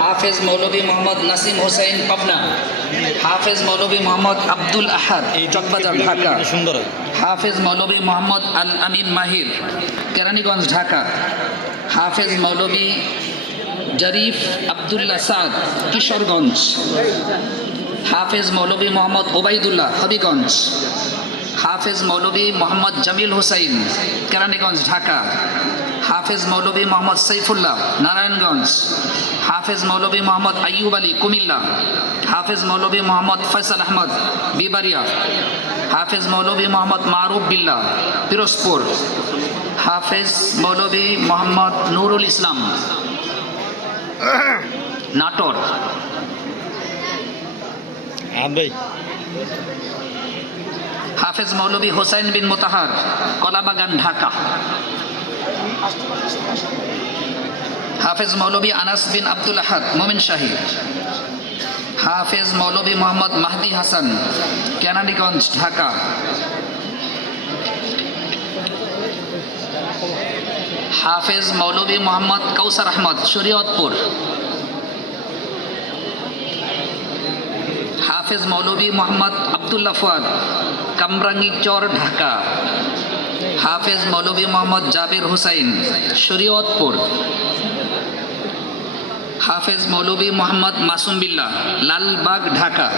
হাফেজ মৌলভী মোহাম্মদ নাসিম হোসেন পাবনা, হাফেজ মৌলভী মোহাম্মদ আব্দুল আহাদ চকবাজার ঢাকা, সুন্দর হাফেজ মৌলভী মোহাম্মদ আল আমিন মাহির কেরানীগঞ্জ ঢাকা, হাফেজ মৌলভী জরিফ আবদুল্লাহ সাদ কিশোরগঞ্জ, হাফেজ মৌলভী মোহাম্মদ ওবায়দুল্লাহ হবিগঞ্জ, হাফেজ মৌলভী মোহাম্মদ জামিল হোসাইন কেরানীগঞ্জ ঢাকা, হাফেজ মৌলভী মোহাম্মদ সাইফুল্লাহ নারায়ণগঞ্জ, হাফেজ মৌলভী মোহাম্মদ আইয়ুব আলী কুমিল্লা, হাফেজ মৌলভী মোহাম্মদ ফয়সাল আহমদ বিবারিয়া, হাফেজ মৌলভী মোহাম্মদ মারুফ বিল্লাহ পিরোজপুর, হাফেজ মৌলভী মোহাম্মদ নুরুল ইসলাম নাটোর। ভাই হাফেজ মৌলভী হোসাইন বিন মোতাহার কলাবাগান ঢাকা, হাফেজ মৌলভী আনাস বিন আব্দুল আহাদ মোমিন শাহী, হাফেজ মৌলভী মোহাম্মদ মাহদি হাসান কেরানীগঞ্জ ঢাকা, হাফেজ মৌলভী মোহাম্মদ কৌসার আহমদ শরীয়তপুর, হাফেজ মৌলভী মোহাম্মদ আবদুল্লাহ ফুয়াদ কামরাঙ্গীরচর ঢাকা, হাফেজ মৌলভী মোহাম্মদ জাবির হুসাইন শরীয়তপুর, হাফেজ মৌলভী মোহাম্মদ মাসুম বিল্লাহ লালবাগ ঢাকা,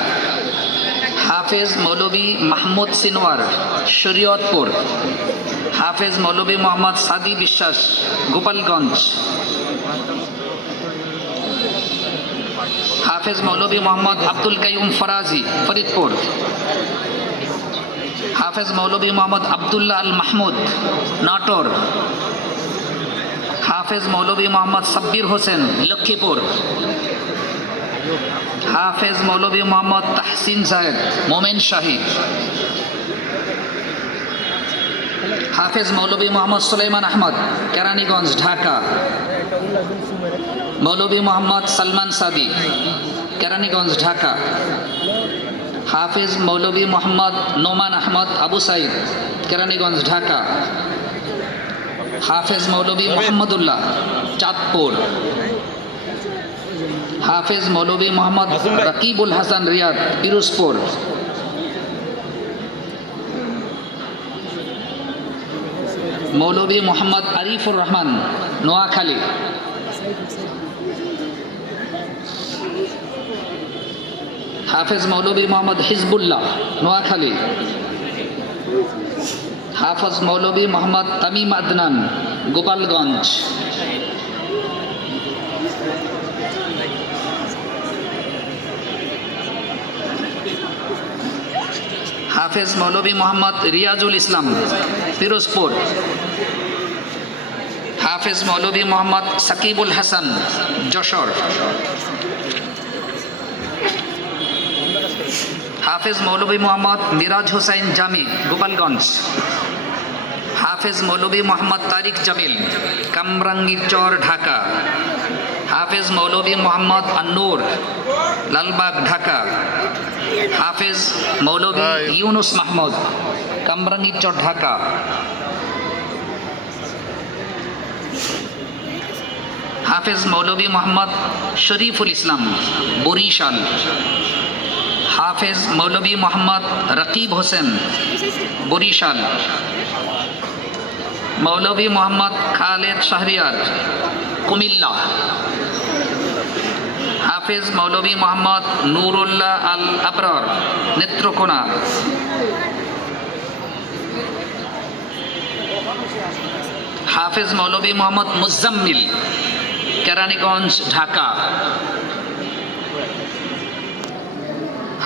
হাফেজ মৌলভী মাহমুদ সিনওয়ার শরীয়তপুর, হাফেজ মৌলভী মোহাম্মদ সাদি বিশ্বাস গোপালগঞ্জ, হাফেজ মৌলভী মোহাম্মদ আব্দুল কাইয়ুম ফরাজি ফরিদপুর, হাফেজ মৌলভী মোহাম্মদ আবদুল্লাহ আল মাহমুদ নাটোর, হাফেজ মৌলভী মোহাম্মদ সাব্বির হোসেন লক্ষ্মীপুর, হাফেজ মৌলভী মোহাম্মদ তাহসিন জায়েদ মোমেন শাহী, হাফেজ মৌলভী মোহাম্মদ সুলাইমান আহমদ কেরানীগঞ্জ ঢাকা, মৌলভী মোহাম্মদ সালমান সাদি কেরানীগঞ্জ ঢাকা, হাফেজ মৌলভী মোহাম্মদ নোমান আহমদ আবু সাইদ কেরানীগঞ্জ ঢাকা, হাফেজ মৌলভী মোহাম্মদুল্লাহ চাঁদপুর, হাফেজ মৌলভী মোহাম্মদ রাকিবুল হাসান রিয়াদ পিরোজপুর, মৌলভী মোহাম্মদ আরিফুর রহমান নোয়াখালী, হাফেজ মৌলভী মোহাম্মদ হিজবুল্লাহ নোয়াখালী, হাফেজ মৌলভী মোহাম্মদ তামিম আদনান গোপালগঞ্জ, হাফেজ মৌলভী মোহাম্মদ রিয়াজুল ইসলাম পিরোজপুর, হাফেজ মৌলভী মোহাম্মদ সাকিবুল হাসান যশোর, হাফেজ মৌলভী মোহাম্মদ মিরাজ হোসাইন জামি গোপালগঞ্জ, হাফেজ মৌলভী মোহাম্মদ তারিক জামিল কামরাঙ্গীরচর ঢাকা, হাফেজ মৌলভী মোহাম্মদ আন্নুর লালবাগ ঢাকা, হাফেজ মৌলভী ইউনুস মাহমুদ কামরাঙ্গীরচর ঢাকা, হাফেজ মৌলভী মোহাম্মদ শরীফুল ইসলাম বরিশাল, হাফেজ মৌলভী মোহাম্মদ রকিব হোসেন বরিশাল, মৌলভী মোহাম্মদ খালেদ শাহরিয়ার কুমিল্লা, হাফেজ মৌলভী মোহাম্মদ নুরুল্লাহ আল আবরার নেত্রকোনা, হাফেজ মৌলভী মোহাম্মদ মুজাম্মিল কেরানীগঞ্জ ঢাকা,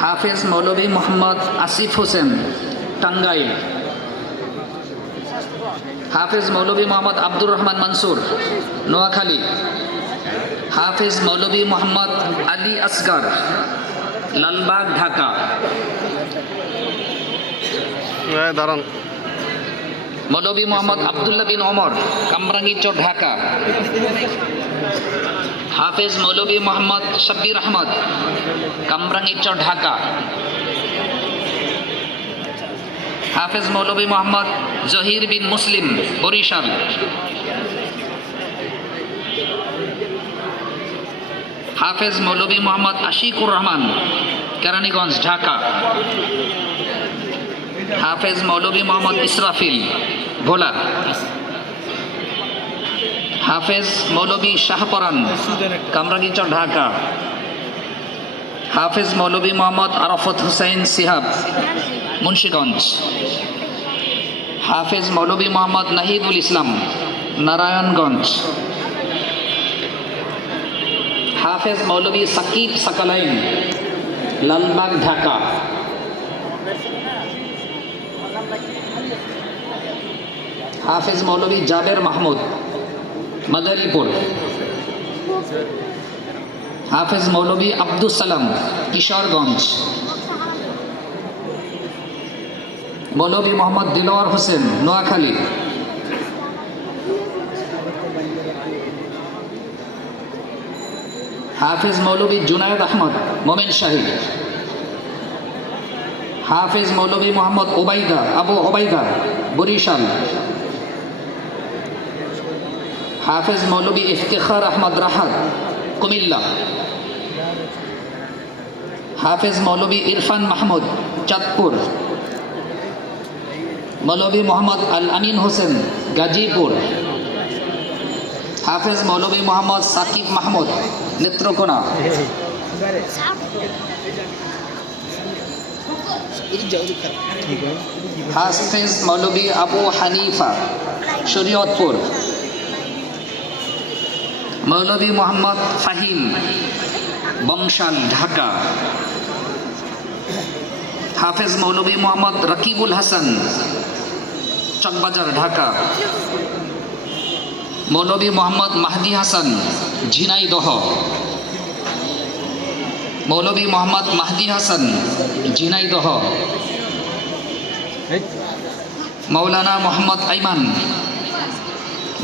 হাফেজ মৌলভী মোহাম্মদ আসিফ হোসেন টাঙ্গাইল, হাফেজ মৌলভী মোহাম্মদ আব্দুর রহমান মনসুর নোয়াখালী, হাফেজ মৌলভী মোহাম্মদ আলী আসগর লালবাগ ঢাকা, দাঁড়ান মৌলভী মোহাম্মদ আবদুল্লাহ বিন ওমর কামরাঙ্গীরচর ঢাকা, হাফেজ মৌলভী মোহাম্মদ শব্বির আহমদ কামরাঙ্গীরচর ঢাকা, হাফেজ মৌলভী মোহাম্মদ জহির বিন মুসলিম বরিশাল, হাফেজ মৌলভী মোহাম্মদ আশিকুর রহমান, কেরানীগঞ্জ, ঢাকা। হাফেজ মৌলভী মোহাম্মদ ইসরাফিল, ভোলা। হাফেজ মৌলভী শাহপরান, কামরাঙ্গীরচর, ঢাকা। হাফেজ মৌলভী মোহাম্মদ আরাফত হুসাইন সিহাব, মুন্সিগঞ্জ। হাফেজ মৌলভী মোহাম্মদ নাহিদুল ইসলাম, নারায়ণগঞ্জ। হাফেজ মৌলভী সাকিব সাকালাইন, লালবাগ, ঢাকা। হাফেজ মৌলভী জাবের মাহমুদ, মাদারীপুর। হাফেজ মৌলভী আব্দুস সালাম, কিশোরগঞ্জ। মৌলভী মোহাম্মদ দিলওয়ার হোসেন, নোয়াখালী। হাফেজ মৌলভী জুনায়েদ আহমদ, মোমিনশাহী। হাফেজ মৌলভী মোহাম্মদ ওবাইদা, আবু ওবাইদা, বরিশাল। হাফেজ মৌলভী ইফতেখার আহমদ রাহাত, কুমিল্লা। হাফেজ মৌলভী ইরফান মাহমুদ, চাঁদপুর। মৌলভী মোহাম্মদ আল আমিন হোসেন, গাজীপুর। হাফেজ মৌলভী মোহাম্মদ সাকিব মাহমুদ, নেত্রকোনা। হাফেজ মৌলভী আবু হানিফা, শরীয়তপুর। মৌলভী মোহাম্মদ ফাহিম, বংশাল, ঢাকা। হাফেজ মৌলভী মোহাম্মদ রকিবুল হাসান, চকবাজার, ঢাকা। মৌলভী মোহাম্মদ মাহদি হাসান, ঝিনাইদহ। মৌলভী মোহাম্মদ মাহদি হাসান, ঝিনাইদহ। মৌলানা মোহাম্মদ আইমান,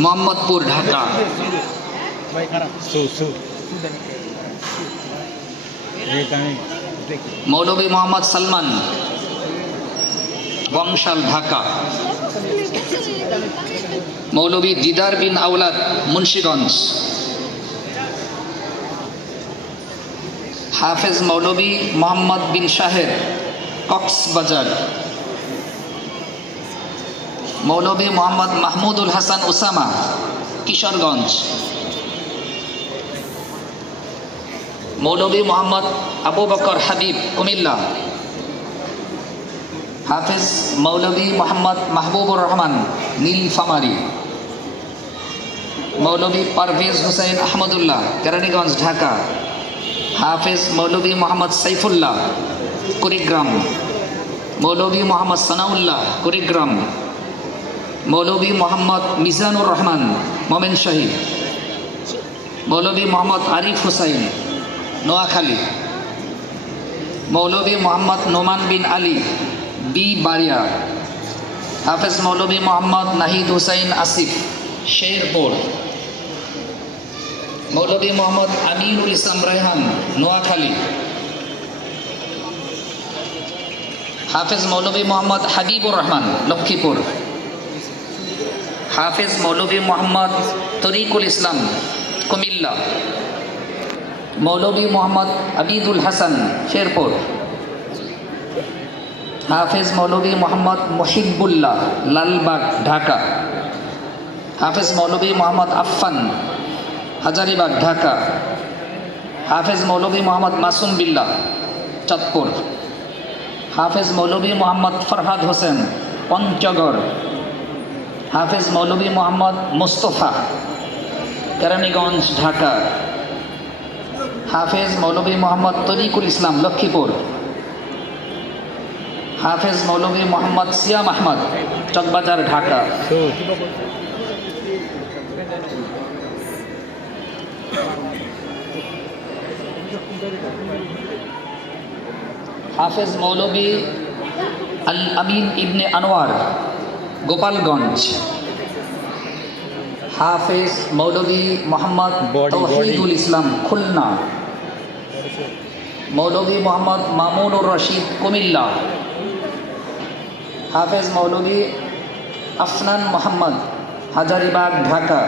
মোহাম্মদপুর, ঢাকা। মৌলভী মোহাম্মদ সালমান, বংশাল, ঢাকা। মৌলভী দিদার বিন আওলাদ, মুন্সিগঞ্জ। হাফেজ মৌলভী মোহাম্মদ বিন শাহের, কক্সবাজার। মৌলভী মোহাম্মদ মাহমুদুল হাসান ওসামা, কিশোরগঞ্জ। মৌলভী মোহাম্মদ আবু বকর হাবিব, কুমিল্লা। হাফেজ মৌলভী মোহাম্মদ মাহবুবুর রহমান, নীলফামারী। মৌলভী পারভেজ হুসাইন আহমদুল্লাহ, কেরানীগঞ্জ, ঢাকা। হাফেজ মৌলভী মোহাম্মদ সাইফুল্লাহ, কুড়িগ্রাম। মৌলভী মোহাম্মদ সানাউল্লাহ, কুড়িগ্রাম। মৌলভী মোহাম্মদ মিজানুর রহমান, মোমিনশাহী। মৌলভী মোহাম্মদ আরিফ হুসাইন, নোয়াখালী। মৌলভী মোহাম্মদ নোমান বিন আলী, বি বাড়িয়া। হাফেজ মৌলভী মোহাম্মদ নাহিদ হুসাইন আসিফ, শেরপুর। মৌলভী মোহাম্মদ আমিরুল ইসলাম রেহান, নোয়াখালী। হাফেজ মৌলভী মোহাম্মদ হাবিবুর রহমান, লক্ষ্মীপুর। হাফেজ মৌলভী মোহাম্মদ তরিকুল ইসলাম, কুমিল্লা। মৌলভী মোহাম্মদ আবিদুল হাসান, শেরপুর। হাফেজ মৌলভী মোহাম্মদ মহিবুল্লাহ, লালবাগ, ঢাকা। হাফেজ মৌলভী মোহাম্মদ আফফান, হাজারিবাগ, ঢাকা। হাফেজ মৌলভী মোহাম্মদ মাসুম বিল্লাহ, চাঁদপুর। হাফেজ মৌলভী মোহাম্মদ ফরহাদ হোসেন, পঞ্চগড়। হাফেজ মৌলভী মোহাম্মদ মুস্তফা, কেরানীগঞ্জ, ঢাকা। হাফেজ মৌলভী মোহাম্মদ তরিকুল ইসলাম, লক্ষ্মীপুর। হাফেজ মৌলভী মোহাম্মদ সিয়াম আহমদ, চকবাজার, ঢাকা। হাফেজ মৌলভী আল আমিন ইবনে আনোয়ার, গোপালগঞ্জ। হাফেজ মৌলভী মোহাম্মদ তৌহিদুল ইসলাম, খুলনা। মৌলভী মোহাম্মদ মামুনুর রশিদ, কুমিল্লা। হাফেজ মৌলভী আফনান মোহাম্মদ, হাজারিবাগ, ঢাকা।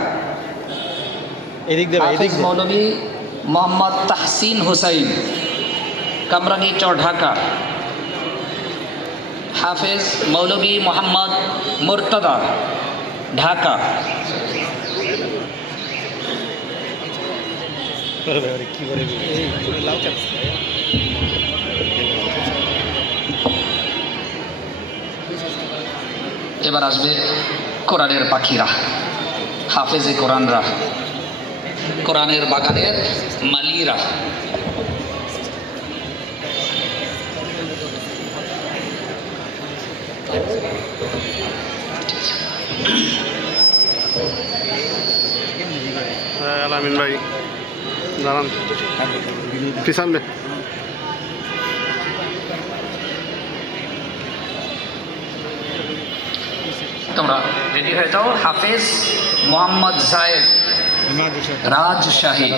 হাফেজ মৌলভী মোহাম্মদ তাহসিন হুসাইন, কামরাঙ্গীরচর, ঢাকা। হাফেজ মৌলভী মোহাম্মদ মুর্তদা, ঢাকা। এবার আসবে কোরআনের পাখিরা, হাফেজে কোরআনরা, কোরআনের বাগানের মালিরা। আলামিন ভাই দাঁড়ান, পিছানবে। তোমরা রেডি হয়ে যাও। হাফেজ মোহাম্মদ জায়েদ রাজশাহী।